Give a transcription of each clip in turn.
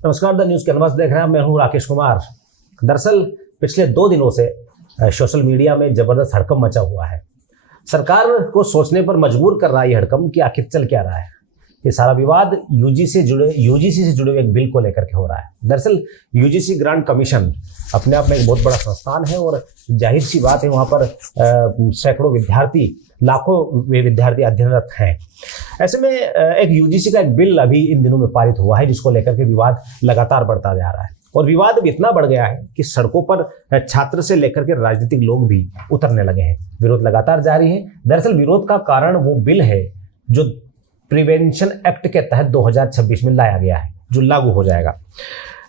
नमस्कार, the news canvas देख रहे हैं। मैं हूं राकेश कुमार। दरअसल पिछले 2 दिनों से सोशल मीडिया में जबरदस्त हड़कंप मचा हुआ है। सरकार को सोचने पर मजबूर कर रहा है ये हड़कंप कि आखिर चल क्या रहा है। ये सारा विवाद यूजीसी से जुड़े हुए एक बिल को लेकर के हो रहा है। दरअसल यूजीसी ग्रांट कमीशन अपने आप में एक बहुत बड़ा संस्थान है और जाहिर सी बात है वहाँ पर सैकड़ों विद्यार्थी, लाखों विद्यार्थी अध्ययनरत हैं। ऐसे में एक यूजीसी का एक बिल अभी इन दिनों में पारित हुआ है जिसको लेकर के विवाद लगातार बढ़ता जा रहा है और विवाद अब इतना बढ़ गया है कि सड़कों पर छात्र से लेकर के राजनीतिक लोग भी उतरने लगे हैं। विरोध लगातार जारी है। दरअसल विरोध का कारण वो बिल है जो प्रिवेंशन एक्ट के तहत 2026 में लाया गया है, जो लागू हो जाएगा।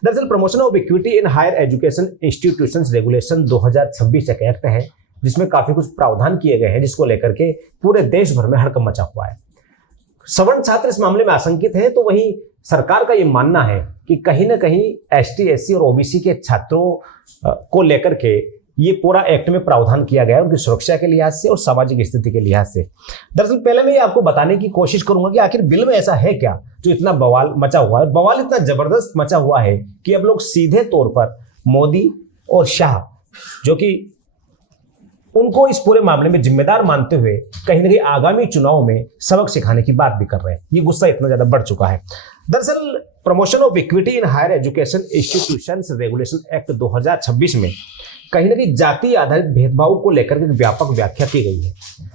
दरअसल promotion of equity in higher education institutions regulation 2026 एक एक्ट है जिसमें काफी कुछ प्रावधान किए गए हैं, जिसको लेकर के पूरे देश भर में हड़कंप मचा हुआ है। सवर्ण छात्र इस मामले में आशंकित है, तो वहीं सरकार का ये मानना है कि कहीं ना कहीं एसटी, एससी और ओबीसी के छात्रों को लेकर के ये पूरा एक्ट में प्रावधान किया गया है उनकी सुरक्षा के लिहाज से और सामाजिक स्थिति के लिहाज से। दरअसल पहले मैं ये आपको बताने की कोशिश करूंगा कि आखिर बिल में ऐसा है क्या जो इतना बवाल मचा हुआ है। बवाल इतना जबरदस्त मचा हुआ है कि अब लोग सीधे तौर पर मोदी और शाह, जो कि उनको इस पूरे मामले में जिम्मेदार मानते हुए कहीं ना कहीं आगामी चुनाव में सबक सिखाने की बात भी कर रहे हैं। ये गुस्सा इतना ज्यादा बढ़ चुका है। दरअसल promotion of equity in higher education institutions regulation act 2026 में कहीं ना कहीं जाति आधारित भेदभाव को लेकर के व्यापक व्याख्या की गई है।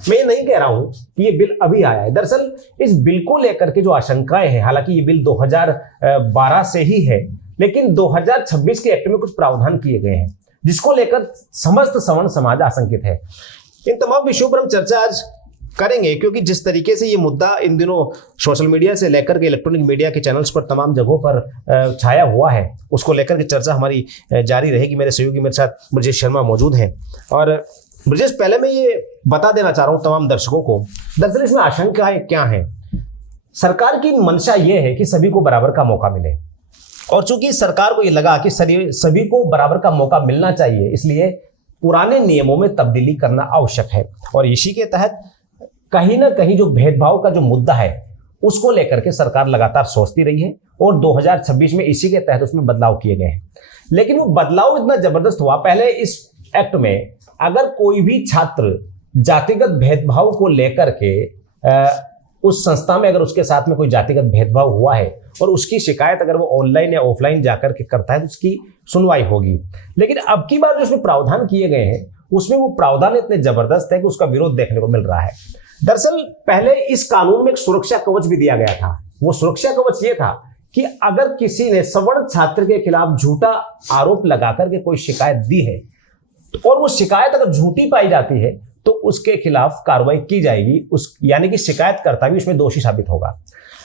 मैं ये नहीं कह रहा हूं कि ये बिल अभी आया है। दरअसल इस बिल को लेकर के जो आशंकाएं हैं, हालांकि ये बिल 2012 से ही है, लेकिन 2026 के एक्ट में कुछ प्रावधान किए गए हैं जिसको लेकर समस्त सवर्ण समाज आशंकित है। इन तमाम विषयों पर हम चर्चा आज करेंगे, क्योंकि जिस तरीके से ये मुद्दा इन दिनों सोशल मीडिया से लेकर के इलेक्ट्रॉनिक मीडिया के चैनल्स पर तमाम जगहों पर छाया हुआ है, उसको लेकर के चर्चा हमारी जारी रहेगी। मेरे सहयोगी मेरे साथ ब्रजेश शर्मा मौजूद हैं। और ब्रजेश, पहले मैं ये बता देना चाह रहा हूँ तमाम दर्शकों को, दरअसल इसमें आशंकाएं क्या हैं। सरकार की मंशा ये है कि सभी को बराबर का मौका मिले, और चूंकि सरकार को ये लगा कि सभी को बराबर का मौका मिलना चाहिए, इसलिए पुराने नियमों में तब्दीली करना आवश्यक है। और इसी के तहत कहीं ना कहीं जो भेदभाव का जो मुद्दा है उसको लेकर के सरकार लगातार सोचती रही है और 2026 में इसी के तहत उसमें बदलाव किए गए हैं। लेकिन वो बदलाव इतना जबरदस्त हुआ, पहले इस एक्ट में अगर कोई भी छात्र जातिगत भेदभाव को लेकर के उस संस्था में अगर उसके साथ में कोई जातिगत भेदभाव हुआ है और उसकी शिकायत अगर वो ऑनलाइन या ऑफलाइन जाकर के करता है तो उसकी सुनवाई होगी। लेकिन अब की बार जो उसमें प्रावधान किए गए हैं उसमें वो प्रावधान इतने जबरदस्त है कि उसका विरोध देखने को मिल रहा है। दरअसल पहले इस कानून में एक सुरक्षा कवच भी दिया गया था। वो सुरक्षा कवच ये था कि अगर किसी ने सवर्ण छात्र के खिलाफ झूठा आरोप लगाकर के कोई शिकायत दी है और वो शिकायत अगर झूठी पाई जाती है तो उसके खिलाफ कार्रवाई की जाएगी, यानी कि शिकायतकर्ता भी उसमें दोषी साबित होगा।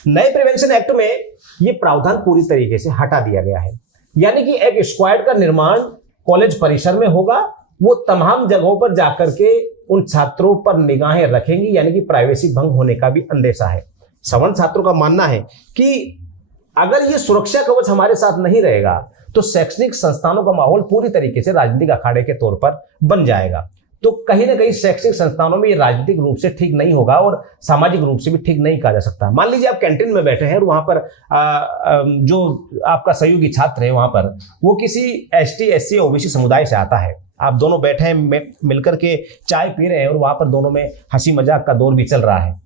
नए प्रिवेंशन एक्ट में ये प्रावधान पूरी तरीके से हटा दिया गया है, यानी कि एक स्क्वाड का निर्माण कॉलेज परिसर में होगा। वो तमाम जगहों पर जाकर के उन छात्रों पर निगाहें रखेंगी, यानी कि प्राइवेसी भंग होने का भी अंदेशा है। सवर्ण छात्रों का मानना है कि अगर ये सुरक्षा कवच हमारे साथ नहीं रहेगा तो शैक्षणिक संस्थानों का माहौल पूरी तरीके से राजनीतिक अखाड़े के तौर पर बन जाएगा। तो कहीं ना कहीं शैक्षणिक संस्थानों में ये राजनीतिक रूप से ठीक नहीं होगा और सामाजिक रूप से भी ठीक नहीं कहा जा सकता। मान लीजिए आप कैंटीन में बैठे हैं और वहां पर जो आपका सहयोगी छात्र है वहां पर वो किसी एसटी, एससी, ओबीसी समुदाय से आता है। आप दोनों बैठे हैं, मिलकर के चाय पी रहे हैं और वहां पर दोनों में हंसी मजाक का दौर भी चल रहा है।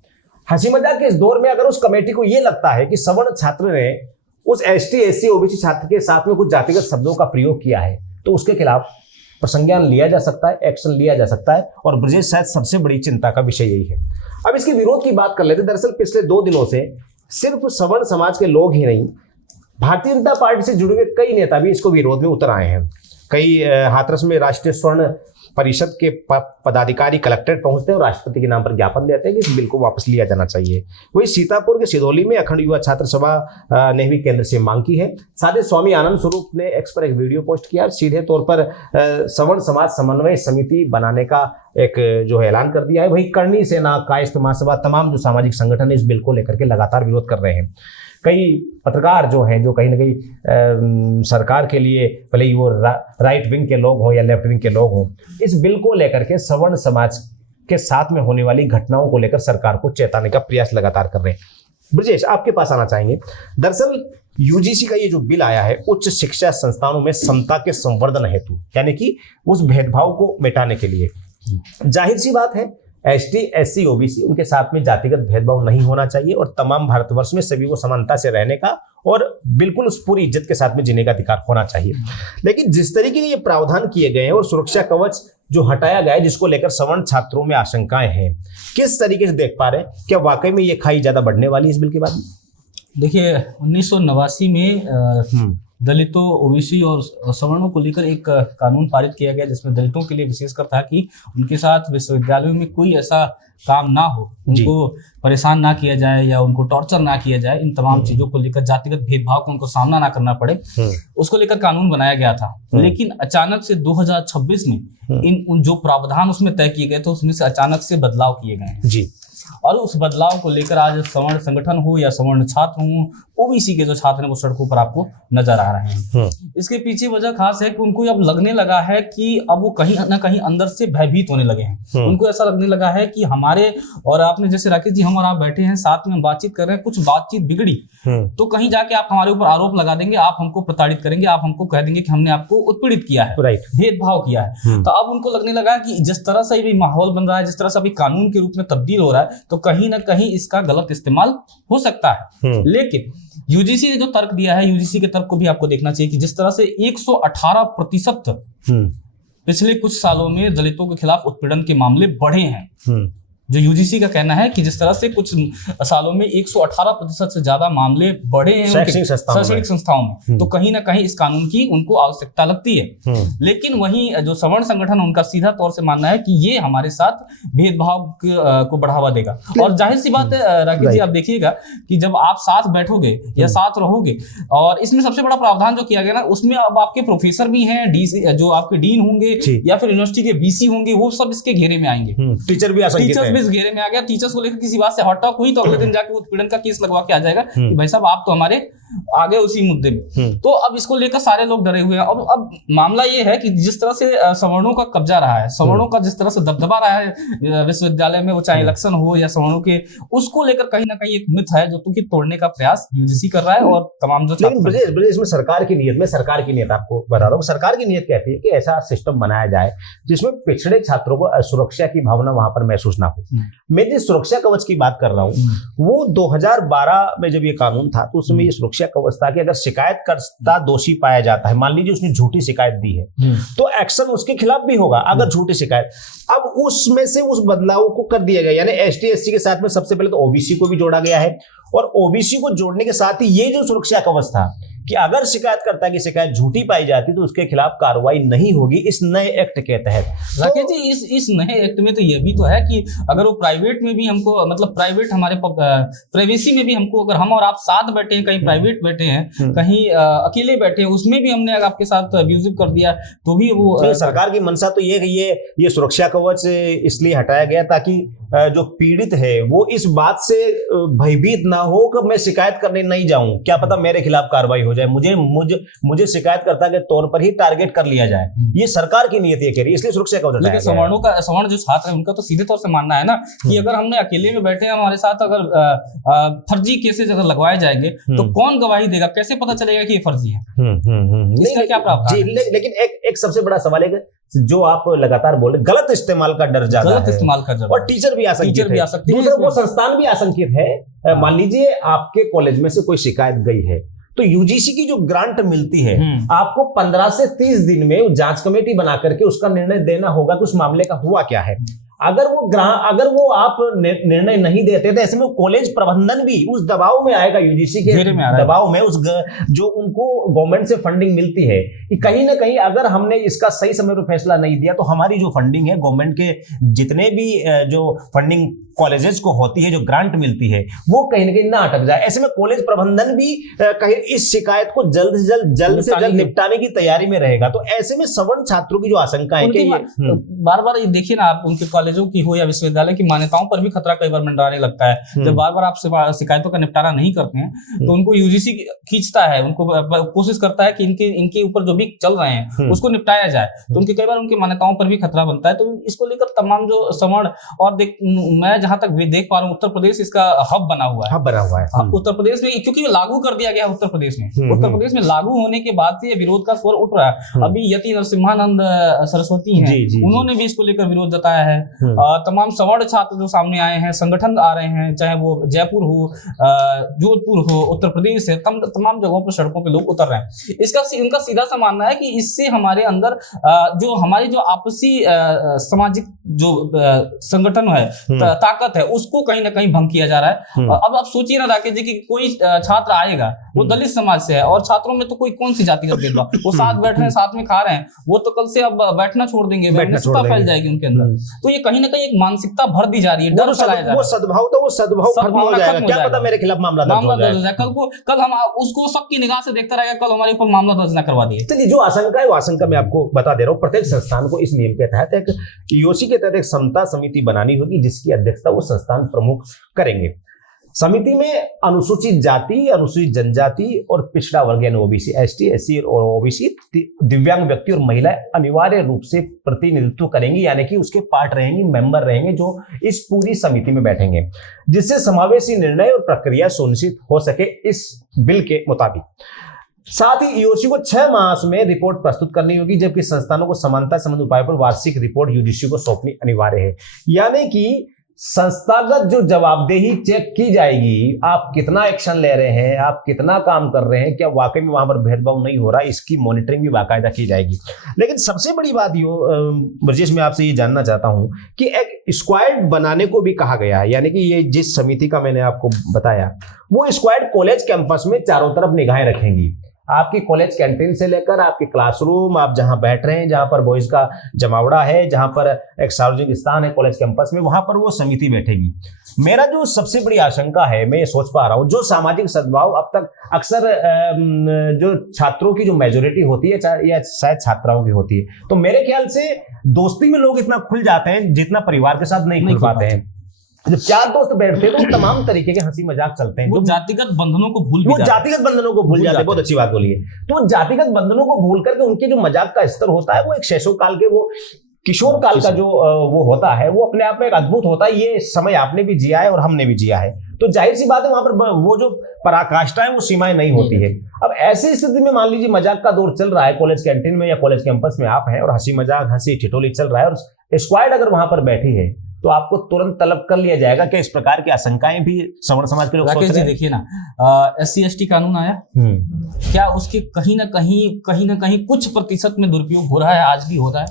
हंसी मजाक के इस दौर में अगर उस कमेटी को ये लगता है कि सवर्ण छात्र ने उस एसटी, एससी, ओबीसी छात्र के साथ में कुछ जातिगत शब्दों का प्रयोग किया है तो उसके खिलाफ प्रसंज्ञान लिया जा सकता है, एक्शन लिया जा सकता है। और ब्रजेश, शायद सबसे बड़ी चिंता का विषय यही है। अब इसके विरोध की बात कर लेते। दरअसल पिछले 2 दिनों से सिर्फ सवर्ण समाज के लोग ही नहीं, भारतीय जनता पार्टी से जुड़े हुए कई नेता भी इसको विरोध में उतर आए हैं। कई हाथरस में राष्ट्रीय स्वर्ण परिषद के पदाधिकारी कलेक्ट्रेट पहुंचते हैं और राष्ट्रपति के नाम पर ज्ञापन देते हैं कि इस बिल को वापस लिया जाना चाहिए। वही सीतापुर के सिधौली में अखंड युवा छात्र सभा ने भी केंद्र से मांग की है। साथ ही स्वामी आनंद स्वरूप ने एक्स पर एक वीडियो पोस्ट किया, सीधे तौर पर सवर्ण समाज समन्वय समिति बनाने का एक जो है ऐलान कर दिया है। वही करणी सेना, कायस्थ महासभा, तमाम जो सामाजिक संगठन है इस बिल को लेकर के लगातार विरोध कर रहे हैं। कई पत्रकार जो हैं, जो कहीं ना कहीं सरकार के लिए, भले ही वो राइट विंग के लोग हों या लेफ्ट विंग के लोग हों, इस बिल को लेकर के सवर्ण समाज के साथ में होने वाली घटनाओं को लेकर सरकार को चेताने का प्रयास लगातार कर रहे हैं। ब्रजेश, आपके पास आना चाहेंगे। दरअसल यूजीसी का ये जो बिल आया है उच्च शिक्षा संस्थानों में समता के संवर्धन हेतु, यानी कि उस भेदभाव को मिटाने के लिए। जाहिर सी बात है, एसटी, एससी, ओबीसी, उनके साथ में जातिगत भेदभाव नहीं होना चाहिए और तमाम भारतवर्ष में सभी को समानता से रहने का और बिल्कुल उस पूरी इज्जत के साथ में जीने का अधिकार होना चाहिए। लेकिन जिस तरीके के ये प्रावधान किए गए हैं और सुरक्षा कवच जो हटाया गया है, जिसको लेकर सवर्ण छात्रों में आशंकाएं हैं, किस तरीके से देख पा रहे हैं? क्या वाकई में ये खाई ज्यादा बढ़ने वाली है इस बिल के बाद? देखिए, 1989 में दलितों, ओबीसी और सवर्णों को लेकर एक कानून पारित किया गया, जिसमें दलितों के लिए विशेषकर था कि उनके साथ विश्वविद्यालयों में कोई ऐसा काम ना हो, उनको परेशान ना किया जाए या उनको टॉर्चर ना किया जाए। इन तमाम चीजों को लेकर, जातिगत भेदभाव को उनको सामना ना करना पड़े, उसको लेकर कानून बनाया गया था। लेकिन अचानक से 2026 में इन जो प्रावधान उसमें तय किए गए थे, उसमें से अचानक से बदलाव किए गए हैं जी। और उस बदलाव को लेकर आज सवर्ण संगठन हो या सवर्ण छात्र हो, ओबीसी के जो छात्र हैं वो सड़कों पर आपको नजर आ रहे हैं। इसके पीछे वजह खास है कि उनको अब लगने लगा है कि अब वो कहीं ना कहीं अंदर से भयभीत होने लगे हैं। उनको ऐसा लगने लगा है कि हमारे और आपने, जैसे राकेश जी हम और आप बैठे हैं साथ में, बातचीत कर रहे हैं, कुछ बातचीत बिगड़ी तो कहीं जाके आप हमारे ऊपर आरोप लगा देंगे, आप हमको प्रताड़ित करेंगे, आप हमको कह देंगे कि हमने आपको उत्पीड़ित किया है, भेदभाव किया है। तो अब उनको लगने लगा कि जिस तरह से भी माहौल बन रहा है, जिस तरह से अभी कानून के रूप में तब्दील हो रहा है, तो कहीं ना कहीं इसका गलत इस्तेमाल हो सकता है। लेकिन यूजीसी ने जो तर्क दिया है, यूजीसी के तर्क को भी आपको देखना चाहिए कि जिस तरह से 118% पिछले कुछ सालों में दलितों के खिलाफ उत्पीड़न के मामले बढ़े हैं, जो यूजीसी का कहना है कि जिस तरह से कुछ सालों में 118% से ज्यादा मामले बढ़े हैं शैक्षणिक संस्थाओं में, तो कहीं ना कहीं इस कानून की उनको आवश्यकता लगती है। लेकिन वहीं जो सवर्ण संगठन, उनका सीधा तौर से मानना है कि ये हमारे साथ भेदभाव को बढ़ावा देगा। और जाहिर सी बात है राकेश जी, आप देखिएगा कि जब आप साथ बैठोगे या साथ रहोगे, और इसमें सबसे बड़ा प्रावधान जो किया गया ना, उसमें अब आपके प्रोफेसर भी हैं, जो आपके डीन होंगे या फिर यूनिवर्सिटी के वीसी होंगे, वो सब इसके घेरे में आएंगे। टीचर भी इस घेरे में आ गया। टीचर्स को लेकर किसी बात से हॉट टॉक हुई तो अगले दिन जाके उत्पीड़न का केस लगवा के आ जाएगा कि भाई साहब आप तो हमारे आगे उसी मुद्दे में। तो अब इसको लेकर सारे लोग डरे हुए हैं। अब मामला ये है कि जिस तरह से सवर्णों का कब्जा रहा है, सवर्णों का जिस तरह से दबदबा रहा है विश्वविद्यालय में, वो चाहे इलेक्शन हो या सवर्णों के, उसको लेकर कहीं ना कहीं एक मिथ है जो कि तोड़ने का प्रयास यूजीसी कर रहा है और तमाम जो। लेकिन ब्रजेश में सरकार की नीयत आपको बता रहा हूँ, सरकार की नीयत कहती है कि ऐसा सिस्टम बनाया जाए जिसमें पिछड़े छात्रों को सुरक्षा की भावना वहां पर महसूस ना हो। मैं जिस सुरक्षा कवच की बात कर रहा हूँ, वो 2012 में जब ये कानून था तो उसमें ये सुरक्षा कवच था कि अगर शिकायतकर्ता दोषी पाया जाता है, मान लीजिए उसने झूठी शिकायत दी है, तो एक्शन उसके खिलाफ भी होगा अगर झूठी शिकायत। अब उसमें से उस बदलाव को कर दिया गया, यानी एसटी एससी के साथ में सबसे पहले तो ओबीसी को भी जोड़ा गया है, और ओबीसी को जोड़ने के साथ ही ये जो सुरक्षा कवच था कि अगर शिकायतकर्ता की शिकायत झूठी पाई जाती तो उसके खिलाफ कार्रवाई नहीं होगी इस नए एक्ट के तहत। राकेश जी, इस नए एक्ट में तो ये भी तो है कि अगर वो प्राइवेट में भी हमको, मतलब प्राइवेट हमारे प्राइवेसी में भी हमको, अगर हम और आप साथ बैठे हैं, कहीं प्राइवेट बैठे हैं, कहीं अकेले बैठे हैं, उसमें भी हमने अगर आपके साथ अब्यूजिव कर दिया तो भी वो सरकार की मंशा तो ये सुरक्षा कवच इसलिए हटाया गया ताकि जो पीड़ित है वो इस बात से भयभीत ना हो कि मैं शिकायत करने नहीं जाऊं, क्या पता मेरे खिलाफ कार्रवाई हो जाए, मुझे शिकायतकर्ता के तौर पर ही टारगेट कर लिया जाए। ये सरकार की नीयत ये कह रही है, इसलिए सुरक्षा कवच हटाया गया। सवर्ण जो छात्र है उनका तो सीधे तौर से मानना है ना कि अगर हमने अकेले में बैठे हैं, हमारे साथ अगर फर्जी केसेस अगर लगवाए जाएंगे तो कौन गवाही देगा, कैसे पता चलेगा कि ये फर्जी है? इसका क्या प्रावधान है? लेकिन एक सबसे बड़ा सवाल है जो आप लगातार बोल रहे, गलत इस्तेमाल का डर ज्यादा है, गलत इस्तेमाल का डर, और टीचर भी आशंकित है, दूसरा वो संस्थान भी आशंकित है। मान लीजिए आपके कॉलेज में से कोई शिकायत गई है तो यूजीसी की जो ग्रांट मिलती है आपको 15 से 30 दिन में जांच कमेटी बना करके उसका निर्णय देना होगा कि उस मामले का हुआ क्या है। अगर वो आप निर्णय नहीं देते तो ऐसे में कॉलेज प्रबंधन भी उस दबाव में आएगा, यूजीसी के दबाव में, उस जो उनको गवर्नमेंट से फंडिंग मिलती है कि कहीं ना कहीं अगर हमने इसका सही समय पर फैसला नहीं दिया तो हमारी जो फंडिंग है, गवर्नमेंट के जितने भी जो फंडिंग कॉलेजेस को होती है, जो ग्रांट मिलती है, वो कहीं ना कहीं ना अटक जाए। ऐसे में कॉलेज प्रबंधन भी कहीं इस शिकायत को जल्द से जल्द निपटाने की तैयारी में रहेगा। तो ऐसे में सवर्ण छात्रों की जो आशंका है कि बार बार ये देखिए ना आप, उनके कॉलेजों की हो या विश्वविद्यालय की मान्यताओं पर भी खतरा कई बार मंडराने लगता है। जब बार बार आप शिकायतों का निपटारा नहीं करते हैं तो उनको यूजीसी खींचता है, उनको कोशिश करता है कि इनके ऊपर जो भी चल रहे हैं उसको निपटाया जाए, तो उनकी कई बार उनकी मान्यताओं पर भी खतरा बनता है। तो इसको लेकर तमाम जो सवर्ण और मैं जहां तक देख पा रहा हूँ उत्तर प्रदेश इसका हब बना हुआ है। उत्तर प्रदेश में क्योंकि लागू कर दिया गया उत्तर प्रदेश में लागू होने के बाद से ये विरोध का स्वर उठ रहा है। अभी यति नरसिम्हानंद सरस्वती हैं, उन्होंने भी इसको लेकर विरोध जताया है। तमाम सवर्ण छात्र जो सामने आए हैं, संगठन आ रहे हैं, चाहे वो जयपुर हो, जोधपुर हो, उत्तर प्रदेश है, तमाम जगहों पर सड़कों पे लोग उतर रहे हैं। इनका सीधा सा मानना है कि इससे हमारे अंदर हमारी जो आपसी सामाजिक जो संगठन है, ताकत है, उसको कहीं ना कहीं भंग किया जा रहा है। अब आप सोचिए ना राकेश जी कि कोई छात्र आएगा, वो दलित समाज से है और छात्रों में तो कोई कौन सी जाति का भेदभाव, वो साथ बैठ रहे हैं, साथ में खा रहे हैं, वो तो कल से अब बैठना छोड़ देंगे, फैल जाएगी उनके अंदर। तो ये कहीं ना कहीं एक मानसिकता भर दी जा रही है, डर फैलाया जा रहा है। वो सद्भाव खत्म हो जाएगा, क्या पता मेरे खिलाफ मामला दर्ज हो जाए। कल हम उसको सबकी निगाह से देखता रहेगा, कल हमारे ऊपर मामला दर्ज न करवा दिए। चलिए, जो आशंका है वो आशंका मैं आपको बता दे रहा हूँ। प्रत्येक संस्थान को इस नियम के तहत एक यूओसी के तहत एक समता समिति बनानी होगी, जिसकी अध्यक्षता वो संस्थान प्रमुख करेंगे। समिति में अनुसूचित जाति, अनुसूचित जनजाति और पिछड़ा वर्ग यानी ओबीसी, एसटी, एससी और ओबीसी, दिव्यांग व्यक्ति और महिलाएं अनिवार्य रूप से प्रतिनिधित्व करेंगी, यानी कि उसके पार्ट रहेंगे, मेंबर रहेंगे, जो इस पूरी समिति में बैठेंगे, जिससे समावेशी निर्णय और प्रक्रिया सुनिश्चित हो सके इस बिल के मुताबिक। साथ ही ईओसी को 6 माह में रिपोर्ट प्रस्तुत करनी होगी, जबकि संस्थानों को समानता संबंध उपायों पर वार्षिक रिपोर्ट यूजीसी को सौंपनी अनिवार्य है। यानी कि संस्थागत जो जवाबदेही चेक की जाएगी, आप कितना एक्शन ले रहे हैं, आप कितना काम कर रहे हैं, क्या वाकई में वहां पर भेदभाव नहीं हो रहा, इसकी मॉनिटरिंग भी बाकायदा की जाएगी। लेकिन सबसे बड़ी बात ब्रजेश, मैं आपसे ये जानना चाहता हूं कि एक स्क्वाड बनाने को भी कहा गया है, यानी कि ये जिस समिति का मैंने आपको बताया, वो स्क्वाड कॉलेज कैंपस में चारों तरफ निगाहें रखेंगी। आपकी कॉलेज कैंटीन से लेकर आपके क्लासरूम, आप जहां बैठ रहे हैं, जहां पर बॉयज का जमावड़ा है, जहां पर एक सार्वजनिक स्थान है कॉलेज कैंपस में, वहां पर वो समिति बैठेगी। मेरा जो सबसे बड़ी आशंका है, मैं ये सोच पा रहा हूं, जो सामाजिक सद्भाव अब तक अक्सर जो छात्रों की जो मेजोरिटी होती है या शायद छात्राओं की होती है, तो मेरे ख्याल से दोस्ती में लोग इतना खुल जाते हैं जितना परिवार के साथ नहीं खुल पाते हैं। जब 4 दोस्त बैठते हैं तो तमाम तरीके के हंसी मजाक चलते हैं, वो जातिगत बंधनों को भूल जाते हैं। बहुत अच्छी बात बोली है। तो जातिगत बंधनों को भूल करके उनके जो मजाक का स्तर होता है, वो एक शैशव काल के, वो किशोर काल का जो वो होता है, वो अपने आप में एक अद्भुत होता है। ये समय आपने भी जिया है और हमने भी जिया है, तो जाहिर सी बात है वहां पर वो जो पराकाष्ठा है वो सीमाएं नहीं होती है। अब ऐसी स्थिति में मान लीजिए मजाक का दौर चल रहा है कॉलेज कैंटीन में या कॉलेज कैंपस में आप हैं, और हंसी मजाक, हंसी ठिठोली चल रहा है, और स्क्वाड अगर वहां पर बैठी है, तो आपको तुरंत तलब कर लिया जाएगा। क्या इस प्रकार की आशंकाएं भी सवर्ण समाज के लोग सोच रहे हैं? देखिए ना, SC/ST कानून आया, क्या उसके कहीं ना कहीं कुछ प्रतिशत में दुरुपयोग हो रहा है, आज भी हो रहा है।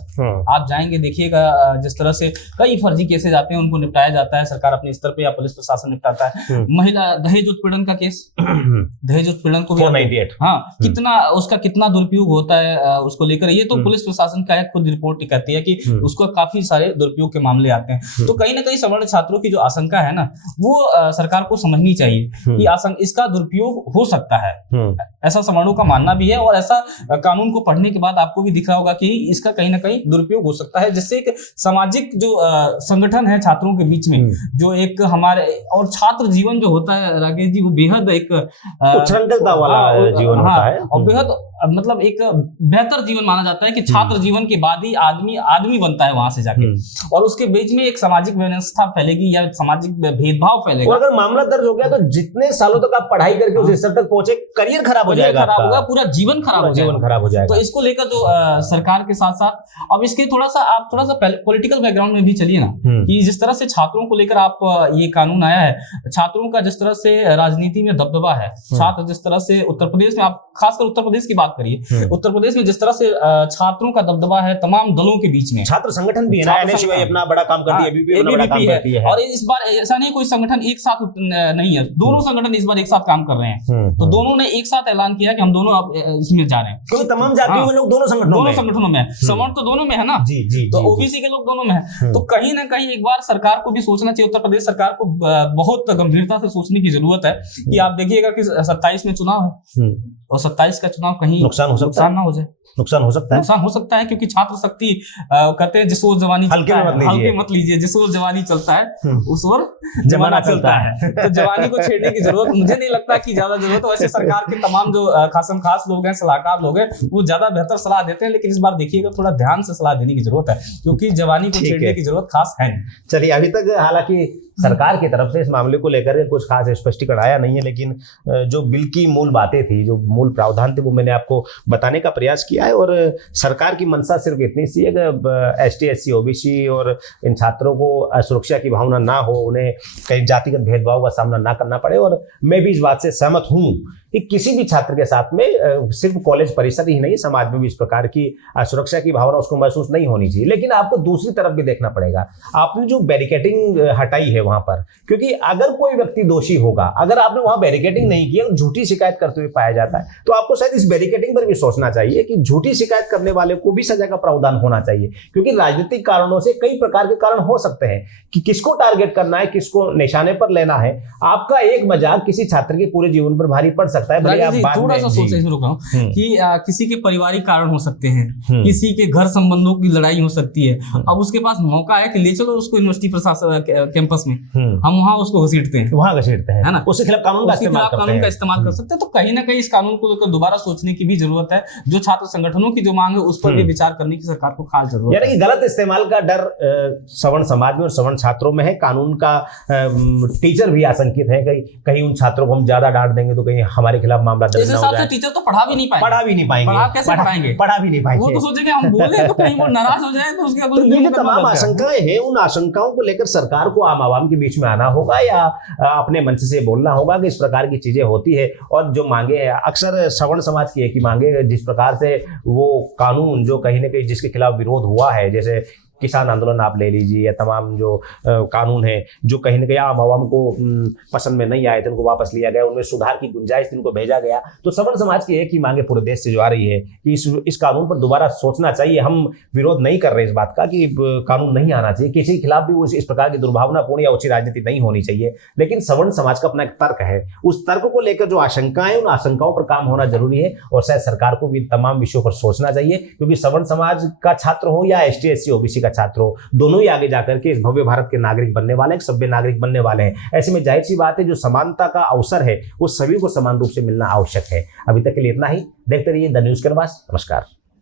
आप जाएंगे देखिएगा, जिस तरह से कई फर्जी केसेस आते हैं, उनको निपटाया जाता है, सरकार अपने स्तर पे या पुलिस प्रशासन निपटाता है। महिला दहेज उत्पीड़न का केस, दहेज उत्पीड़न को 498, कितना दुरुपयोग होता है उसको लेकर, ये तो पुलिस प्रशासन का खुद रिपोर्ट कहती है कि उसका काफी सारे दुरुपयोग के मामले आते हैं। तो कहीं ना कहीं सवर्ण छात्रों की जो आशंका है ना, वो सरकार को समझनी चाहिए कि इसका दुरुपयोग हो सकता है, ऐसा सवर्णों का मानना भी है। और ऐसा कानून को पढ़ने के बाद आपको भी दिख रहा होगा कि इसका कहीं ना कहीं दुरुपयोग हो सकता है, जिससे एक सामाजिक जो संगठन है छात्रों के बीच में, जो एक हमारे और छात्र जीवन जो होता है राकेश जी, वो बेहद एक उच्छृंखलता वाला जीवन होता है, और बेहद मतलब एक बेहतर जीवन माना जाता है कि छात्र जीवन के बाद ही आदमी बनता है वहां से जाके, और उसके बीच में एक सामाजिक व्यवस्था फैलेगी या सामाजिक भेदभाव फैलेगा। और अगर मामला दर्ज हो गया तो जितने सालों तक आप पढ़ाई करके उस स्तर तक पहुंचे, करियर खराब हो जाएगा, पूरा जीवन खराब हो जाएगा। तो इसको लेकर जो सरकार के साथ साथ अब इसके थोड़ा सा पॉलिटिकल बैकग्राउंड में भी चलिए ना, कि जिस तरह से छात्रों को लेकर आप ये कानून आया है, छात्रों का जिस तरह से राजनीति में दबदबा है, छात्र जिस तरह से उत्तर प्रदेश में, आप खासकर उत्तर प्रदेश की बात करिए, उत्तर प्रदेश में जिस तरह से छात्रों का दबदबा है तमाम दलों के बीच में, छात्र संगठन भी है ना, एनएसयूआई अपना बड़ा काम करती है, एबीवीपी अपना बड़ा काम करती है, और इस बार ऐसा नहीं कोई संगठन एक साथ नहीं है, दोनों संगठन इस बार एक साथ काम कर रहे हैं। तो दोनों ने एक साथ ऐलान किया कि हम दोनों अब इसमें जा रहे हैं, क्योंकि तमाम जातियों में लोग दोनों संगठनों में, सवर्ण तो दोनों में है ना, तो ओबीसी के लोग दोनों में है। तो कहीं ना कहीं एक बार सरकार को भी सोचना चाहिए, उत्तर प्रदेश सरकार को बहुत गंभीरता से सोचने की जरूरत है कि आप देखिएगा कि 27 में चुनाव है, और 27 का चुनाव कहीं नुकसान हो सकता है। ना हो जाए। नुकसान हो सकता है। नुकसान हो सकता है, क्योंकि छात्र शक्ति कहते हैं जिस ओर जवानी हल्के में मत लीजिए, जिस ओर जवानी चलता है उस ओर जमाना चलता है। तो जवानी को छेड़ने की जरूरत मुझे नहीं लगता कि ज्यादा जरूरत है। वैसे सरकार के तमाम जो खास लोग हैं, सलाहकार लोग हैं, वो ज्यादा बेहतर सलाह देते हैं, लेकिन इस बार देखिएगा थोड़ा ध्यान से सलाह देने की जरूरत है, क्योंकि जवानी को छेड़ने की जरूरत खास है। चलिए, अभी तक हालांकि सरकार की तरफ से इस मामले को लेकर कुछ खास स्पष्टीकरण आया नहीं है, लेकिन जो बिल की मूल बातें थी, जो मूल प्रावधान थे, वो मैंने आपको बताने का प्रयास किया है। और सरकार की मंशा सिर्फ इतनी सी है कि ST SC OBC और इन छात्रों को असुरक्षा की भावना ना हो, उन्हें कहीं जातिगत भेदभाव का सामना ना करना पड़े। और मैं भी इस बात से सहमत हूँ कि किसी भी छात्र के साथ में सिर्फ कॉलेज परिसर ही नहीं, समाज में भी इस प्रकार की असुरक्षा की भावना उसको महसूस नहीं होनी चाहिए। लेकिन आपको दूसरी तरफ भी देखना पड़ेगा। आपने जो बैरिकेडिंग हटाई है वहां पर, क्योंकि अगर कोई व्यक्ति दोषी होगा, अगर आपने वहां बैरिकेडिंग नहीं किया और झूठी शिकायत करते हुए पाया जाता है, तो आपको शायद इस बैरिकेडिंग पर भी सोचना चाहिए कि झूठी शिकायत करने वाले को भी सजा का प्रावधान होना चाहिए। क्योंकि राजनीतिक कारणों से कई प्रकार के कारण हो सकते हैं कि किसको टारगेट करना है, किसको निशाने पर लेना है। आपका एक मजाक किसी छात्र के पूरे जीवन पर भारी पड़ सकता है। थोड़ा सा सोचे कि किसी के पारिवारिक कारण हो सकते हैं, किसी के घर संबंधों की लड़ाई हो सकती है। अब उसके पास मौका है कि ले चलो उसको यूनिवर्सिटी प्रशासन कैंपस में, हम वहां उसको घसीटते हैं, है ना, उसके खिलाफ कानून का इस्तेमाल कर सकते हैं। तो कहीं ना कहीं इस कानून को लेकर दोबारा सोचने की भी जरूरत है। जो छात्र संगठनों की जो मांग है उस पर भी विचार करने की सरकार को खास जरूरत है। यानी कि गलत इस्तेमाल का डर सवर्ण समाज में और सवर्ण छात्रों में है। कानून का टीचर भी आशंकित है कि कहीं उन छात्रों को हम ज्यादा डांट देंगे तो कहीं हमारे खिलाफ मामला दर्ज ना हो जाए। टीचर तो पढ़ा भी नहीं पाएंगे, पढ़ा भी नहीं पाएंगे। वो तो सोचेंगे हम बोले तो कहीं वो नाराज हो जाए, तो उसके तो ये जो तमाम आशंकाएं हैं, उन आशंकाओं को लेकर सरकार को आम आवाम के बीच में आना होगा या अपने मंच से बोलना होगा कि इस प्रकार की चीजें होती है। और जो मांगे अक्सर सवर्ण समाज की एक ही मांगे, जिस प्रकार से वो कानून जो कहीं ना कहीं जिसके खिलाफ विरोध हुआ है, जैसे किसान आंदोलन आप ले लीजिए, या तमाम जो कानून है जो कहीं ना कहीं आम आवाम को पसंद में नहीं आए थे, उनको वापस लिया गया, उनमें सुधार की गुंजाइश थी, उनको भेजा गया। तो सवर्ण समाज की एक ही मांगे पूरे देश से जो आ रही है कि इस कानून पर दोबारा सोचना चाहिए। हम विरोध नहीं कर रहे इस बात का कि कानून नहीं आना चाहिए, किसी के खिलाफ भी इस प्रकार की दुर्भावनापूर्ण या उचित राजनीति नहीं होनी चाहिए। लेकिन सवर्ण समाज का अपना एक तर्क है, उस तर्क को लेकर जो आशंकाएं, उन आशंकाओं पर काम होना जरूरी है। और शायद सरकार को भी तमाम विषयों पर सोचना चाहिए, क्योंकि सवर्ण समाज का छात्र हो या ST SC OBC का छात्र हो, दोनों ही आगे जाकर के इस भव्य भारत के नागरिक बनने वाले हैं, सभ्य नागरिक बनने वाले हैं। ऐसे में जाहिर सी बात है, जो समानता का अवसर है वो सभी को समान रूप से मिलना आवश्यक है। अभी तक के लिए इतना ही। देखते रहिए द न्यूज़ कैनवास। नमस्कार।